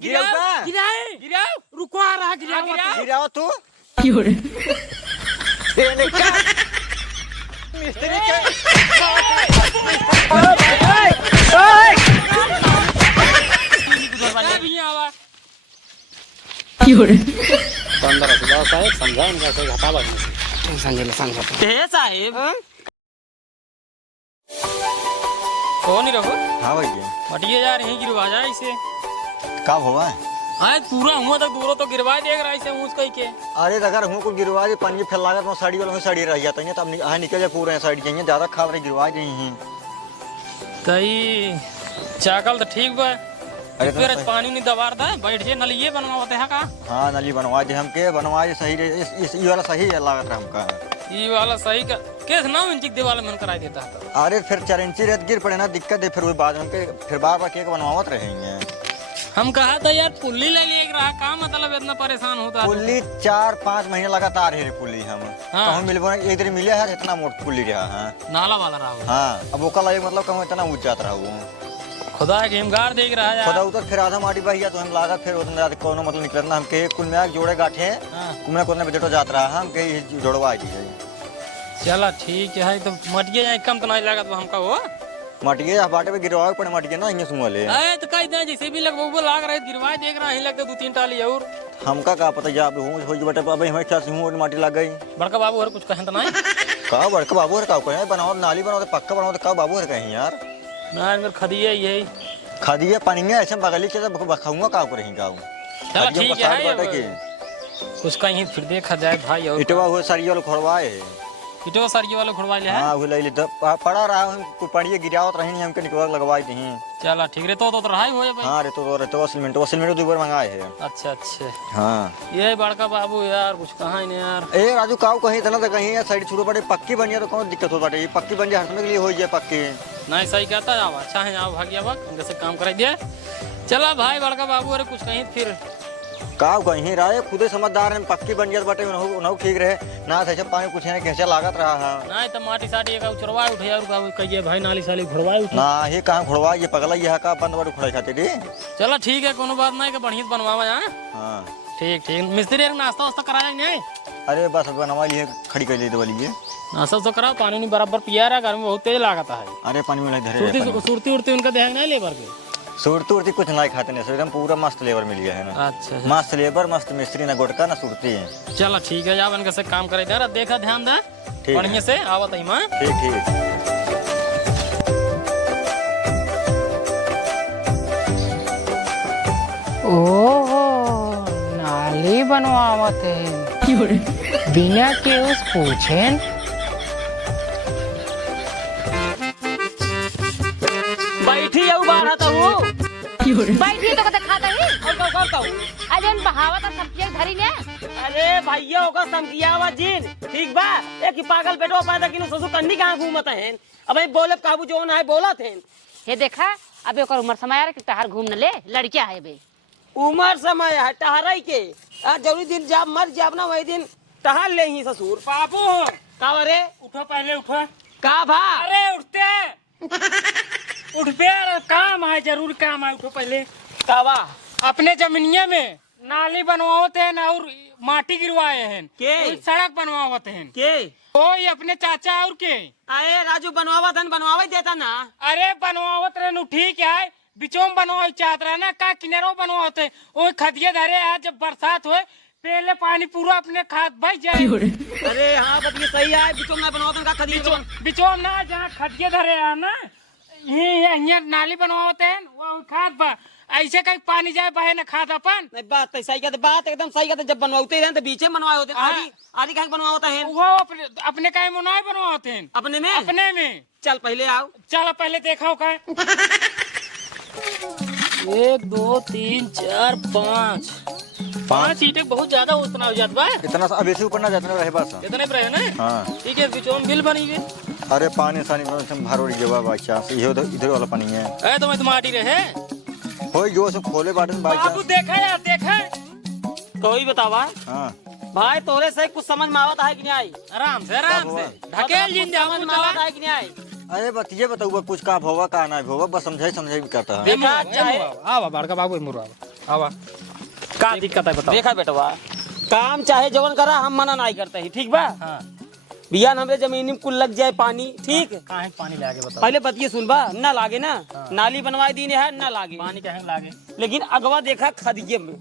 गिराओ का गिराओ रुको आ रहा गिराओ तू मिस्त्री के पंद्रह साहब समझा इनका कोई घाटा बढ़ने साहेब कौन ही रहो हाँ भैया मटिए जा रहे हैं गिरवा जाए इसे कब हुआ हाँ पूरा हुआ तक दूरों तो गिरवा देख रहा है इसे मुझ कहीं के अरे अगर हूँ को गिरवा दे पानी फैलाकर तो साड़ी वालों में साड़ी रह जाता है तब हाँ निकल जाए पूरे साड़ी चाहिए ज्यादा खा रहे गिरवा दे कहीं चाकल तो ठीक बा अरे फिर पानी नहीं दबार दा बैठ जे नलिए बनवाते हैं का हाँ नली बनवा दे हमके बनवा दे सही इस वाला सही है लागत रहा हमका ये वाला सही का केस 9 इंच की दीवार में कराई देता है अरे फिर 4 इंची रेत गिर पड़े ना दिक्कत है फिर वो बाद में फिर बार बार केक बनवावत रहेंगे हम कहा था यार पुल्ली ले लिए रहा का मतलब इतना परेशान होता पुल्ली 4-5 महीने लगातार है पुल्ली हम हाँ। मिलबो एक दिन मिले है इतना मोट पुल्ली रहा है नाला वाला रहा हाँ अब वो कल मतलब कहूँ इतना ऊंच जाता रहा वो खुदा के हिमगार देख रहा है खुदा उतर फिर आधा माटी बहिया तो हम लागा फिर उतना कोनो मतलब निकलना हम के कुल में जोड़े गाठे कुमने कोने बजटो जात रहा हम के जोड़वा दी है चला ठीक है तो मटिए जाए कम तो नहीं लागत हमका वो मटिए बाटे पे गिरवाए पड़े मटिए ना इने सुमले अरे तो कह दे जैसे भी लगभग लाग रहे गिरवाए देख रहा है लगता 2-3 टाली और हमका का पता जा हो जो बेटा अबे हमें क्या हूं माटी लग गई बड़का बाबू और कुछ कहें तो नहीं का बड़का बाबू का कहे बनाओ नाली बनाओ तो पक्का बनाओ तो का बाबू कहीं यार ना मेरे खदिए यही खदिए पानी में ऐसे बगली चले बखाऊंगा का रही गाँव चलो ठीक है कुछ कहीं फिर देखा जाए भाई और इटवा हुए सरिया वाले खोड़वाए इटवा सरिया वाले खोड़वा ले हां वो ले पड़ा रहा हम पड़िए गिरावत रही नहीं हमके निकल लगवाई दी चला ठीक रे तो रहा ही होए भाई हां रे तो सीमेंट दो बार मंगाए है अच्छा अच्छा हां ये बड़का बाबू यार कुछ कहा ही नहीं यार ए राजू काऊ कहीं इतना तो कहीं साइड छुड़ो बड़े पक्की बन जाए तो कौन दिक्कत हो बाटे पक्की बन जाए हटने के लिए हो जाए पक्की नहीं सही कहता है अच्छा है आप भागिया वक्त जैसे काम कराई दिया चला भाई बड़का बाबू अरे कुछ कहीं फिर काऊ कहीं राय खुदे समझदार है पक्की बन जाए बाटे उन्हों ठीक रहे ना ऐसे पानी कुछ है कैसे लागत रहा है नहीं तो माटी साटी का उचरवाए उठे यार का कहिए भाई नाली साली घुड़वाए उठे ना ये कहां घुड़वा ये पगला ये का बंद बाड़ू खड़े खाते दी चलो ठीक है कोनो बात नहीं के बढ़िया बनवावा हां हां ठीक ठीक मिस्त्री एक नाश्ता वास्ता कराया नहीं अरे बस बनवा लिए खड़ी कर ली वाली ये नाश्ता तो कराओ पानी नहीं बराबर पिया रहा घर में बहुत तेज लागता है अरे पानी में धरे सुरती उड़ती उनका ध्यान नहीं लेबर के सुरती उड़ती कुछ नहीं खाते नहीं एकदम पूरा मस्त लेबर मिल गया है ना अच्छा मस्त लेबर मस्त मिस्त्री ना गोटका ना सुरती है चलो ठीक है जा बन से काम करे जरा देखा ध्यान दे बढ़िया से आवत है मां ठीक ठीक ओहो नाली बनवावत है बिना के उस पूछेन बैठी है बाहर आता हूं बैठी तो कते खाता है और का करता हूं अजन बहावत सब्जी धरी ने अरे भैया होगा समझिया हुआ जीन ठीक बा एक ही पागल बेटो पैदा किनो ससुर कंडी कहां घूमत है अब बोले काबू जोन है बोला थे हे देखा अबे ओकर उम्र समय रे टहर घूम न ले लड़किया है बे उम्र समय है टहराई के जरूरी दिन जब मर जाब ना वही दिन टहल ले ही ससुर बाबू का रे उठो पहले उठो का भा अरे उठते उठ पे काम है जरूर काम है उठो पहले कावा अपने जमीनिया में नाली बनवाते हैं और माटी गिरवाए हैं के सड़क बनवाते हैं के कोई अपने चाचा और के अरे राजू बनवावा देता ना अरे बनवावत रहे ठीक है बिचों बनवा चाहत रहे ना का किनारो बनवाते वो खदिये धरे आज जब बरसात हुए पहले पानी पूरा अपने खाद बच जाए अरे हाँ बत ये सही है बिचों ना बनवाते का खदिये बिचों ना जहाँ खदिये धरे है ना ये नाली बनवाते हैं वो खाद बा ऐसे कहीं पानी जाए बहे ना खाद अपन नहीं बात तो सही कहते बात एकदम सही कहते जब बनवाते हैं तो बीचे बनवाए होते हैं आदि आदि कहीं बनवाते हैं वो अपने कहीं मुनाई बनवाते हैं अपने में चल पहले आओ चल पहले देखा का 1 2 3 4 5 ईंटें बहुत ज्यादा उतना हो जाता है इतना अब ऐसे ऊपर ना जाते रहे बस इतने पर है ना हां ठीक है बीचों बिल बनी गई अरे पानी सानी में भरोड़ी जवा बादशाह से ये इधर वाला पानी है ए तो मैं तुम्हारी रहे होई जो से खोले बाटे में बादशाह बाबू देखा यार देखा कोई बतावा हां भाई तोरे से कुछ समझ में आवत है कि नहीं आई आराम से ढकेल जिन जाओ चला है कि नहीं आई अरे बत ये बताओ कुछ का भोवा का ना भोवा बस समझाई भी करता है देखा चाहे आ बड़का बाबू मुरा आवा का दिक्कत है बताओ। देखा बेटवा, काम चाहे जवन करा हम मना नहीं करते ही, ठीक बा। हाँ बिया हमरे जमीन में कुल लग जाए पानी, ठीक। काहे पानी लागे बताओ। पहले बतिये सुनबा, ना लागे ना। नाली बनवाई दी है, ना लागे पानी काहे लागे। लेकिन अगवा देखा खदिये में।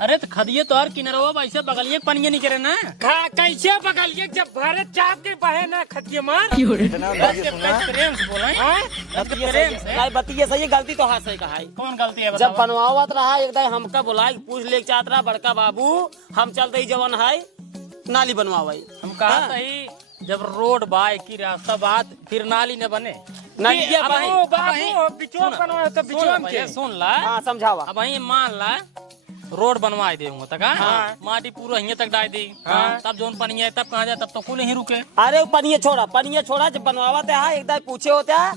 अरे तो खदिए तो हर किनारवा ऐसे बगलिए पनिए नहीं करे ना। कैसे बगलिए जब भारत चाप के बहे ना खदिये मार। इतना बाजी सुना। प्रेम से बोला नहीं बतिये सही, गलती तो हाथ से कहा है। कौन गलती है जब बताओ। बनवावत रहा एकदम हमका बुला पूछ ले चाहत रहा बड़का बाबू, हम चलते ही जवन है नाली बनवाई। हम कहा सही जब रोड बाय की रास्ता बात फिर नाली न बने। नलिया अब बने। बाबू बिचौक बनवाए तो बिचौक के सुन ला। हाँ समझावा। अब वही मान ला रोड बनवा दे तक माटी पूरा यहाँ तक डाल दी। तब जोन पनिया है तब कहाँ जाए, तब तो कुल यहीं रुके। अरे पनिया छोड़ा जब बनवावत है एकदम पूछे होते है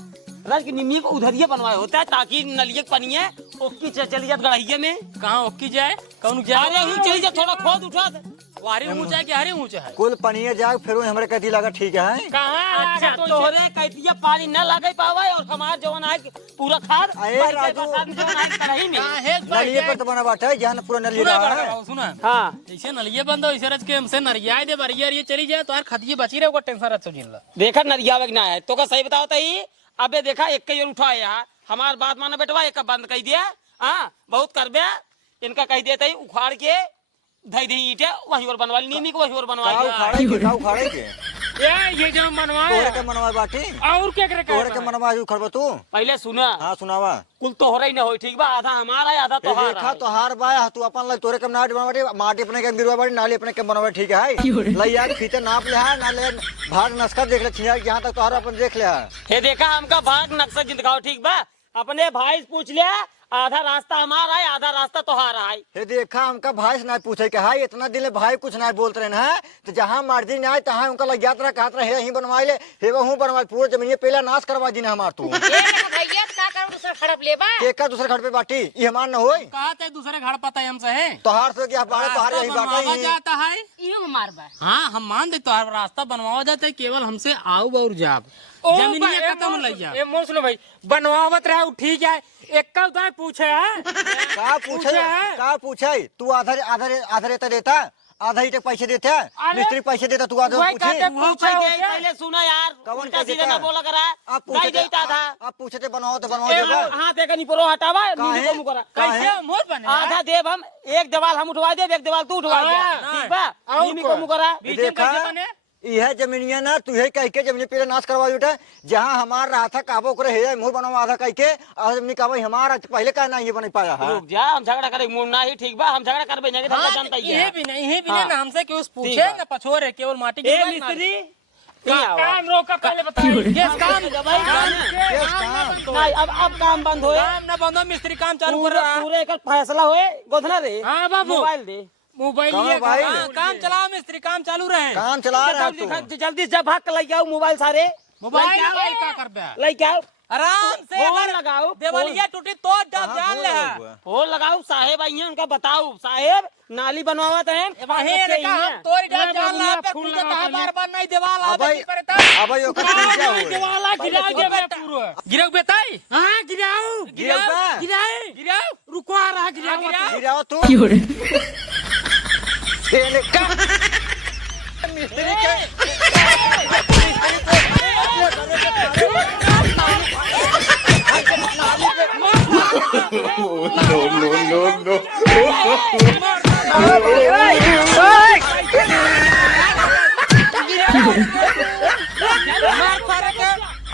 रज की निम्मी को उधरिए बनवाए होता है ताकि नलिये पनिया ओक्की चली जात गढ़िया में। कहाँ ओक्की जाए कौन जाए। अरे ही चली जा, थोड़ा खोद उठा दे। वारी ऊंचा है कि हरे ऊंचा है। कुल पनिया जाए फिर हमारे कदी लगा ठीक है। अच्छा तोहरे कैतिया पानी न लगे पावे और हमार जवन है पूरा खाद अरे बरसात राजू। बरसात में जवन है कढ़ाई में। नलिये पर तो बना बाटा है जहाँ पूरा नलिये सुना रहा बड़ा है। बाबू, सुना हाँ जैसे नलिये बंद हो इसे रच के हमसे नरिया दे बरिया ये चली जाए तो हर खदिए बची रहे टेंशन रच जिन ला। देखा नरिया ना है तो का सही बताओ तही। अबे देखा एक कई उठाया हमार बात मानो बेटवा, एक बंद कर दिया। हाँ बहुत करबे इनका कह देते ही उखाड़ के धई धई ईटे वही और बनवा नीमी को वही और बनवा का उखाड़े के ये जो बनवाए तोहरे के मनवा बाटी और क्या करे तोहरे के मनवा उखड़बो तू। पहले सुना। हाँ सुनावा। कुल तोहरे ही न होई, ठीक बा। आधा हमारा है आधा देखा तोहारा तो हार बाया तू अपन लग तोरे के नाट बनवा बाटी माटी अपने के गिरवा बाटी नाली अपने के बनवा ठीक है। लइया फीते नाप ले है ना ले भाग नस्का देख ले छिया यहाँ तक तोहरा अपन देख ले है। हे देखा हमका भाग नक्शा जिंदगाओ, ठीक बा। अपने भाई से पूछ लिया, आधा रास्ता हमारा है आधा रास्ता तोहारा है। हे देखा हमका भाई से ना पूछे के हाय इतना दिन भाई कुछ ना बोलते रहे ना तो जहाँ मर्जी ना आए तहाँ उनका लग जात रहा कहत रहे यहीं बनवाई ले हे वहूँ बनवाई पूरा जमीन पहले नाश करवा दी ना हमार तू केकर दूसरे घर पे बाटी ये हमार न होई। कहा थे दूसरे घर पता है हमसे है तोहार से क्या बाड़े तोहार यही बाटा बनवावा ही। जाता है। हाँ हम मान दे तो रास्ता बनवावा जाता है, केवल हमसे आओ और जाब जमीनिया खत्म लग जा। ए मोर सुनो भाई, बनवावत रहा ठीक है। एक का उधर पूछे है का पूछे तू आधा आधा आधा रेता देता आधा ही तक पैसे देते मिस्त्री पैसे देता तू आधा पूछे। पहले सुना यार, कौन उल्टा कह सीधे देता? ना बोला करा। आप नहीं देता था। आप पूछे थे बनवाओ तो बनवाओ देगा। हाथ देखा नहीं पुरो हटावा नीली को मुकरा। कैसे मोर बने आधा देव हम, एक दीवार हम उठवा दे, एक दीवार तू उठवा दे, ठीक बा। नीली को मुकरा देखा यह जमीनिया ना तुहे कह के जमीन पहले नाश करवा उठा जहाँ हमार रहा था काबो करे हे मुंह बनवा आधा कह के और जमीन काबो हमारा पहले का ना ये बन पाया है। रुक जा, हम झगड़ा करे मुंह ना ही, ठीक बा। हम झगड़ा करबे नहीं, हमका जानता ही ये है। भी नहीं ना हमसे क्यों पूछे ना पछोरे केवल माटी के ए मिस्त्री काम रोका पहले बताइए। यस काम नहीं, अब काम बंद होए। काम ना बंदो मिस्त्री काम चालू कर रहा है। पूरे का फैसला होए गोधना रे। हाँ बाबू मोबाइल दे, मोबाइल कहाँ लिए मोबाइल? काम चलाओ मिस्त्री काम चालू रहे। काम चला रहा तू जल्दी से भाग के लेके आओ मोबाइल सारे। मोबाइल का करबे लेके आओ, आराम से फोन अगर लगाओ, देवलिया टूटी तो जब जान ले फोन लगाओ। साहेब आई हैं, उनका बताओ साहेब नाली बनवावत है। वहीं देखा हम तोरी जब जान ला पे कुछ कहा बार नहीं देवाल आ अबे करता अबे ओकर क्या हुए देवाला गिरा दे पूरा। गिरक बेताई हां गिराओ गिराओ गिराओ, रुको आ रहा गिराओ। गिराओ तू तेरे का मिस्त्री के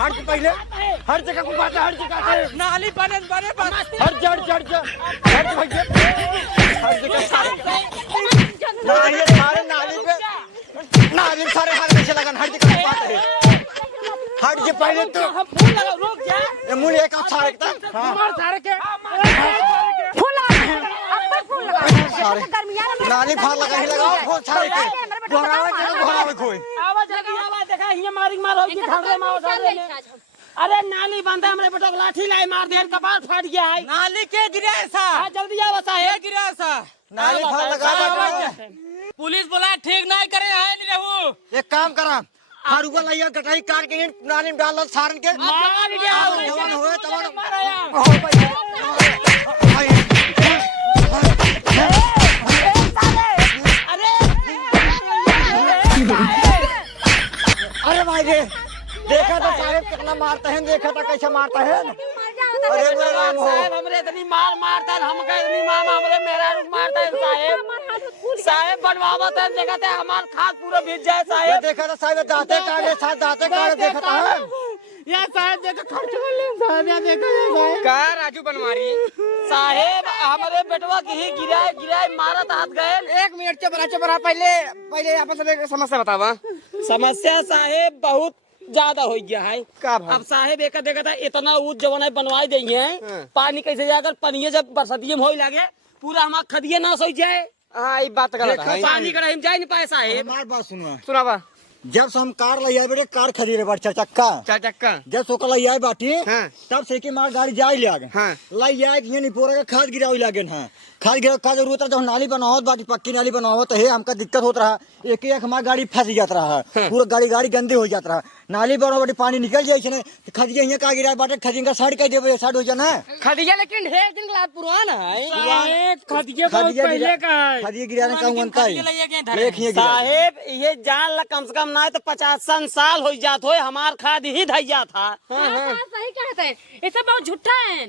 हट पहले हर जगह को बात हर जगह नाली बने हर जड़ जड़ हट भैया हर जगह सारे नाली पे नाली सारे हाथ पीछे लगन हर जगह बात है हट जे पहले तो हम फोन लगा, रुक जा। ये मुंह एक अच्छा रखता मार सारे के सारे नाली फाड़ लगा ही लगाओ फोन सारे के घोरावे कोई आवाज लगी, आवाज देखा हिया मारी मार हो कि खड़े मार उठा ले। अरे नाली बंद है, हमरे बेटा को लाठी लाई मार दे, कपार फाट गया है। नाली के गिरा सा आ जल्दी आओ साहेब। गिरा सा नाली फाड़ लगा पुलिस बोला ठीक नहीं करे आए नहीं रहू। एक काम करा हारुआ लइया गटाई काट के नाली में डाल सारन के मार दिया जवान होए तवन मारा यार। हो भाई कितना मारते हैं, देखा था कैसे मारते हैं। अरे मेरा राम हो। साहब हमरे इतनी मार मारता है, हमका इतनी मार हमरे मेरा रुक मारता है साहब। साहब बनवावत है, देखा था हमार खाद पूरा भीज जाए साहब। देखा था साहब दांते काटे, साथ दांते काटे देखा था। या साहब देखो खर्च वाले साहब, या देखो साहब का राजू बनवारी साहब हमारे बेटवा की ही गिराए मारत हाथ गए। 1 मिनट चुप रहा, पहले आपस में समस्या बतावा। समस्या साहेब बहुत ज्यादा हो गया है। का भाई? अब साहेब एक देखा था इतना ऊंच जवान है बनवा देंगे हैं। पानी कैसे जाकर पनिये जब बरसातिये में हो लगे पूरा हमारा खदिये ना सोच जाए। हाँ ये बात गलत है। पानी का रहीम जाए नहीं पाए साहेब। हमारी बात सुनो, सुनावा। जब से हम कार ले आए बेटे, कार खरीदे बाटी 4 चक्का। 4 चक्का। जब सोकर ले आए बाटी, हाँ। तब से के मार गाड़ी जाए ले आगे। हाँ। ले आए ये नहीं पूरा खाद गिरावे लागे ना। खाद गिरा का जरूरत है, जब नाली बनाओ बाटी पक्की नाली बनाओ तो हे हमका दिक्कत होता रहा। एक हमारी गाड़ी फंस जाता रहा, पूरा गाड़ी गंदी हो जाता रहा। नाली बनाओ बाटी पानी निकल जाए छे, खदिया यहाँ का गिरा बाटे, खदिया साइड कर देबे, साइड हो जाना। खदिया लेकिन ढेर दिन लात पुराना है। खदिये बहुत पहले का है। खदिया गिराने का बनता है साहेब ये जान ला कम से कम ना तो 50 साल हो जात हो हमार खाद ही धैया था। सही कहते हैं, ये सब बहुत झूठा है।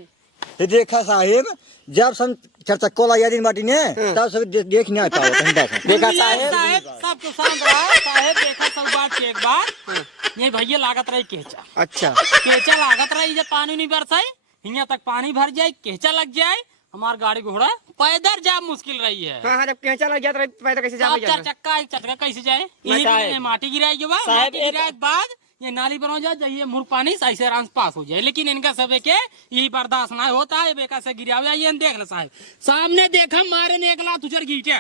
ये देखा साहेब, जब हम 4 चक्को ला दिन बाटी ने, तब सब देख नहीं आता देखा साहेब सब तो शांत रहा साहेब। देखा सब बात के एक बार ये भैया लागत रही केचा। अच्छा। केचा लागत रही, जब पानी नहीं बरसाई यहाँ तक पानी भर जाए, केचा लग जाए, हमार गाड़ी घोड़ा पैदल जा मुश्किल रही है। हाँ जब केंचा लग गया तो पैदल कैसे अब जाए? 4 चक्का 1 चक्का कैसे जाए? साहब। यही माटी गिराई के बाद, साहब, माटी गिराए के बाद ये नाली बना जाए, ये मुर्ग पानी सही से आराम से पास हो जाए। लेकिन इनका सब के यही बर्दाश्त ना होता है। बेका से गिरा हुआ ये देख लो साहब, सामने देखा मारे ने 1 लाख उचर गीटे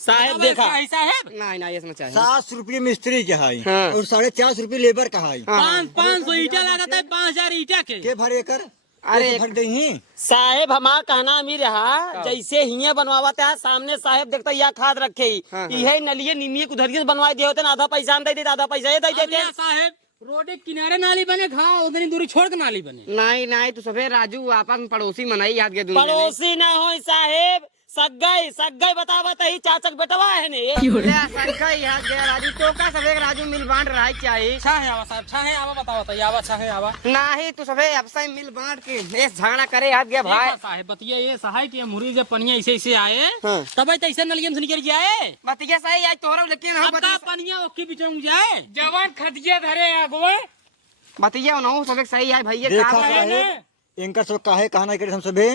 साहेब देखा ऐसा है। नहीं ये समझ 700 रुपये मिस्त्री के है हाँ। और 450 रुपये लेबर का है। 500 ईटा लागत है, 5000 ईटा के भरे कर? अरे भर दही। साहेब हमार कहना भी रहा, जैसे हिये बनवावत है सामने साहेब देखता या खाद रखे ही यही नलिये निमिये उधर से बनवा दिए होते, आधा पैसा हम दे देते, आधा पैसा ये दे देते। साहेब रोड के किनारे नाली बने, घाव उतनी दूरी छोड़ के नाली बने। नहीं तो सबे राजू आपस में पड़ोसी मनाई याद के पड़ोसी ना हो साहेब, सगाई बतावत ही चाचक बेटवा है ने। याद गया राजू तो का सबे राजू मिल बांट रहा है चाहिए। छाहे आवा साहब, छाहे आवा, बताओ तो आवा, छाहे आवा। नहीं तो सबे अब से मिल बांट के ऐसे झगड़ा करे याद गया भाई। साहेब बतिया ये सहाय कि मुरी जब पनिया ऐसे आए तब ऐसे नलियन से निकल जाए। बतिया सही आज तोरा, लेकिन हम अब का पनिया ओकी बीच में जाए, जवान खदिया धरे आगो बतिया ना सबे सही है भैया। देखा काम है साहेब, इनका सब काहे कहना करे हम सबे,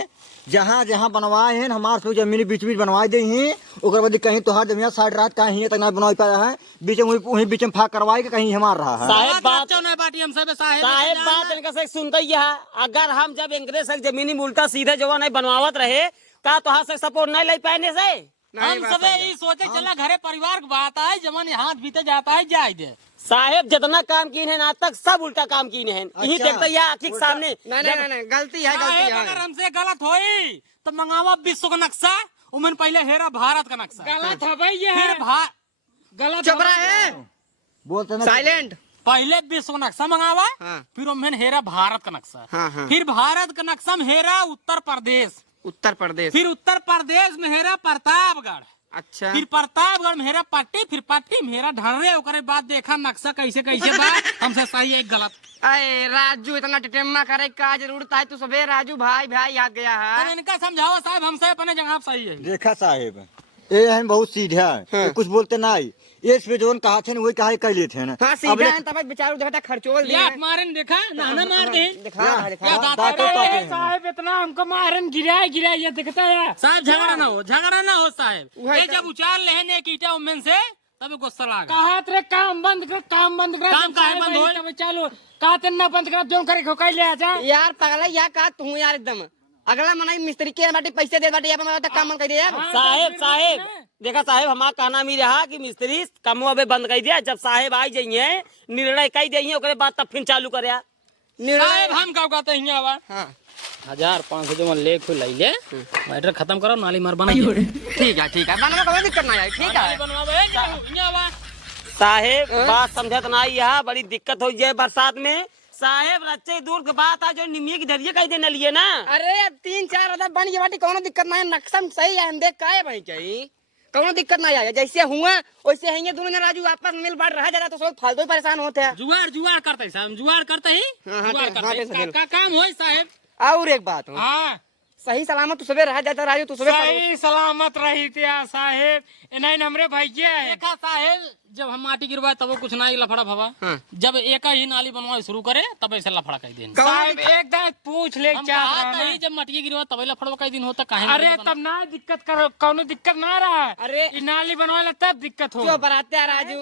जहाँ जहाँ बनवाए हैं हमारे सब जमीन बीच बनवा दे ही, ओकर बाद कहीं तोहार जमीन साइड रात कहीं तक ना बनवा पाया है, बीच में वहीं बीच में फाक करवाए के कहीं हमार रहा है। साहेब बात बाटी हम सब साहेब बात इनका से सुनते ही है। अगर हम जब अंग्रेज से जमीनी उल्टा सीधे जो नहीं बनवावत रहे का तो हाथ से सपोर्ट नहीं ले पाने से हम सब यही सोचे चला घरे परिवार की बात है, जमान हाथ बीते जाता है जाए दे। साहेब जितना काम किए हैं आज तक सब उल्टा काम किए हैं। यही देखते ही आखिर सामने नहीं गलती है गलती अगर है। हमसे गलत होई तो मंगावा विश्व का नक्शा, उमन पहले हेरा भारत का नक्शा। गलत है भाई ये, फिर गलत चुप रहा है, बोलते ना साइलेंट। पहले विश्व का नक्शा मंगावा, हाँ। फिर उमन हेरा भारत का नक्शा, हाँ। फिर भारत का नक्शा में हेरा उत्तर प्रदेश, फिर उत्तर प्रदेश में हेरा प्रतापगढ़, अच्छा फिर प्रतापगढ़ में हेरा पट्टी, फिर पट्टी में हेरा ढर्रे, ओकरे बाद देखा नक्शा कैसे बा हमसे सही है गलत। अरे राजू इतना टिटेम्मा करे का जरूरत है? तू सबे राजू भाई याद गया अब है। इनका समझाओ साहब, हमसे अपने जगह सही है। देखा साहेब, ये है बहुत सीधा है, कुछ बोलते नहीं। ये पे जोन कहा थे वही कहा कर लिए थे ना। हाँ सीधा है, तब बेचारू देखा खर्चोल दिया याक मारन देखा नाना मार दे दिखा साहेब इतना हमको मारन गिरा ये दिखता है। साहब झगड़ा ना हो साहब, वही ये जब उचार लेहन एक ईटा उम्मेन से तब गुस्सा लागा। कहा तेरे काम बंद कर काम काहे बंद होए? तब चालू कहा तेरे ना बंद कर जो करे खोकाई ले आ जा। यार पगला या का तू यार एकदम अगला मनाई मिस्त्री के बाटे पैसे दे बाटे यहाँ पे काम कर दे यार। साहेब देखा साहेब हमारा कहना भी रहा कि मिस्त्री कमवा पे बंद कर दिया, जब साहेब आई जाइए निर्णय कही दिए ओकरे बाद तब फिर चालू करे साहब। हम का कहते हैं आवा 1500 जो ले खुल ले मैटर खत्म करो, नाली मार बना। ठीक है बनवा कोई दिक्कत ना है। ठीक है बनवावे साहेब बात समझत ना यहाँ बड़ी दिक्कत हो जाए बरसात में। साहेब रच्चे दूर के बात है जो निमिये की धरिए कही देने लिए ना। अरे 3-4 बन गई बाटी कोनो दिक्कत ना है, नक्शा सही है, हम देख का है भाई चाहिए कौनो दिक्कत ना आया, जैसे हुआ वैसे है दोनों जन राजू आपस में मिल बांट रहा जाता तो सब फालतू ही परेशान होते हैं। जुगाड़ जुगाड़ करते साहब, जुगाड़ करते ही हाँ, जुगाड़ हाँ, करते हाँ, का काम हो साहब। और एक बात हो, हाँ सही सलामत तू सबे रह जाता राजू, तू सबे सही सलामत रही थे साहेब, इन्हें हमरे भैया है। देखा साहेब, जब हम माटी गिरवाए तब वो कुछ ना ही लफड़ा भवा। हाँ। जब एक ही नाली बनवाए शुरू करे तब ऐसे लफड़ा कई दिन साहब एक दांत पूछ ले हम क्या बात नहीं, जब मटिया गिरवा तब लफड़ा कई दिन होता काहे अरे नहीं बना? तब ना दिक्कत करो, कौनो दिक्कत ना रहा। अरे ई नाली बनवाला तब दिक्कत हो। क्यों बराते हैं राजू?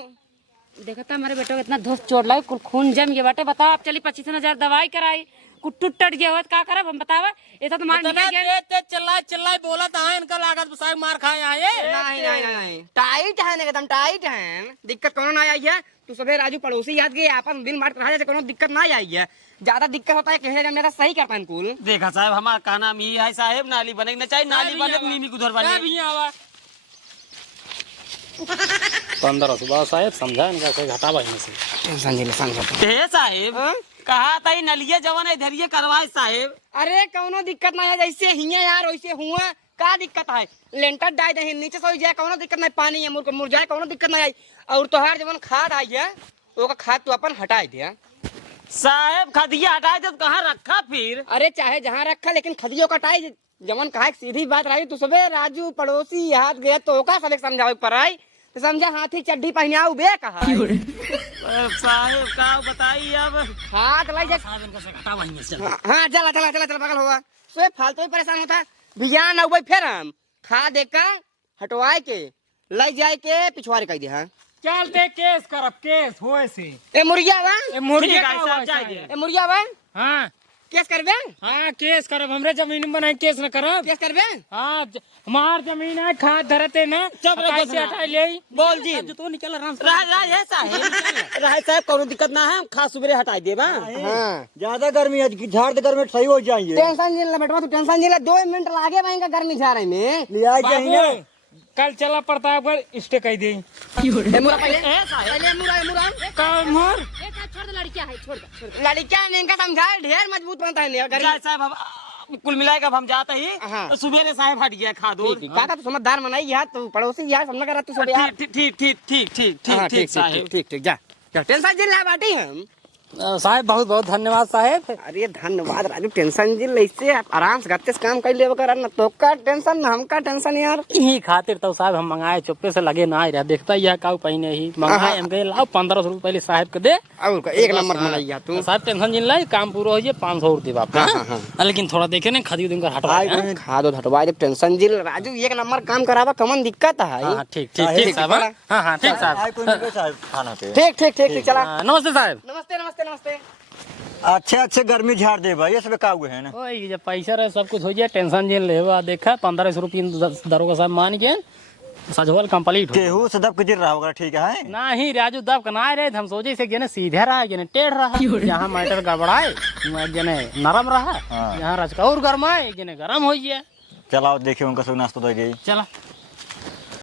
देखा था हमारे बेटे को इतना धोस चोट लगी, कुल खून जम गया बेटे। बताओ, आप चली 25,000 दवाई कराई, कुछ टूट गया हो तो क्या करब हम, बतावा। ऐसा तो मान इतना निकल गया। तेज चिल्लाए चिल्लाए बोला था इनका लागत साहब मार खाए आए। नहीं टाइट है ना, एकदम टाइट है, दिक्कत कौन ना आई है। तू सबे राजू पड़ोसी याद गए आपस में बिल बांट रहा है, कोनो दिक्कत ना आई है। ज्यादा दिक्कत होता है कहीं जब मेरा सही कर पाए कुल। देखा साहब, हमारा कहना ये है साहब, नाली बने ना चाहिए, नाली बने तो नीमी गुधर बने। भी आवा 15 सुबह साहब समझा इनका कोई घाटा बहने से। टेंशन ले समझो। हे साहब, हाँ? कहा था नलिया जवान इधर ये करवाए साहब। अरे कौनो दिक्कत ना है, जैसे हिया यार वैसे हुआ, का दिक्कत है। लेंटर डाल दे नीचे से हो जाए, कौनो दिक्कत नहीं, पानी है मुर जाए, कौनो दिक्कत नहीं आई। और तोहार जवन खाद आई है ओका खाद तू अपन हटाई दे। साहब खदिया हटाए थे तो कहाँ रखा फिर? अरे चाहे जहाँ रखा, लेकिन खदियो कटाई जवन कहा सीधी बात रही। तू सबे राजू पड़ोसी याद गए तो ओका सबे समझावे पर आई, तो समझा हाथी चड्डी पहनाऊ बे कहा। साहब का बताइए अब। हाथ लाई जा। साहब इनका से घाटा बहने से। हाँ चला चला चला चला बगल हुआ, सो फालतू ही परेशान होता है। बिया न हुए फिर हम खा देकर हटवाए के लाई जाए के पिछवाड़े कह दे। हाँ चलते केस करब, केस होए से। ए मुर्गिया बा, मुर्गी का हिसाब चाहिए। ए मुर्गिया बा, हाँ केस करबे? हाँ केस करब, हमरे जमीन में नहीं केस न करब। केस करबे? हाँ हमार जमीन है, खाद धरते ना कैसे हटाई ले। बोल जी। जो तो निकल आराम से। राज साहब कोनो दिक्कत ना है, हम खा सुबह हटाई देबा। हाँ ज्यादा गर्मी है, झाड़ दे गर्मी सही हो जाएंगे। टेंशन नहीं ले बेटवा, तू टेंशन नहीं ले, 2 मिनट लागे भाई गर्मी झाड़े में। लिया जाएंगे। बाबू, कल चला प्रतापगढ़ स्टे कह दे। ए मुरा पहले मुरा कौन मोर? एक हाथ छोड़ दे, लड़कियां है, छोड़ दे। लड़कियां ने इनका समझाए ढेर मजबूत बनता है नहीं गर्मी। साहब हम कुल मिलाएगा, हम जाते ही हाँ। तो सुबह साहब हट गया खाद और। काका तू समझदार मनाई यार, तू पड़ोसी यार, समझ कर तू सब यार। ठीक ठीक ठीक ठीक ठीक ठीक ठीक साहब। ठीक जा टेंशन जिल ला बाटी हम। साहब बहुत बहुत धन्यवाद साहब। अरे धन्यवाद राजू, टेंशन जिल ऐसे आराम से गत्ते से काम कर ले कर ना, तो का टेंशन ना हमका टेंशन यार। यही खातिर तो साहब हम मंगाए, चुप्पे से लगे ना रहा, देखता ही है काऊ पहिने ही मंगाए। हम कहे लाओ 1500 रुपये पहले साहब के दे, और एक नंबर मनाइया तू। साहब टेंशन जिन लाई, काम पूरा हो जाए 500 रुपये आपका। लेकिन थोड़ा देखे ना खदी दिन का हटवा। खा दो हटवा दे, टेंशन जिल राजू, एक नंबर काम करावा, कमन दिक्कत है। हाँ ठीक ठीक ठीक साहब। हाँ हाँ ठीक साहब। आए कोई नहीं साहब खाना पे। ठीक ठीक ठीक चला। नमस्ते साहब। नमस्ते नमस्ते नमस्ते। अच्छे अच्छे गर्मी झाड़ दे भाई, ये सब का हुए है ना। ओए जब पैसा रहे सब कुछ हो जाए, टेंशन जिन लेवा। देखा 1500 रुपये दरोगा साहब मान के सजवल कंप्लीट हो। केहू से दब के गिर रहा होगा, ठीक है। नहीं राजू दब का ना रहे, हम सोचे से जने सीधे रहा, जने टेढ़ रहा। जहाँ मैटर गड़बड़ाए जने नरम रहा, हाँ। यहाँ रचका और गर्माए जने गरम हो गया। चलाओ देखिए उनका सब नाश्ता तो गई। चला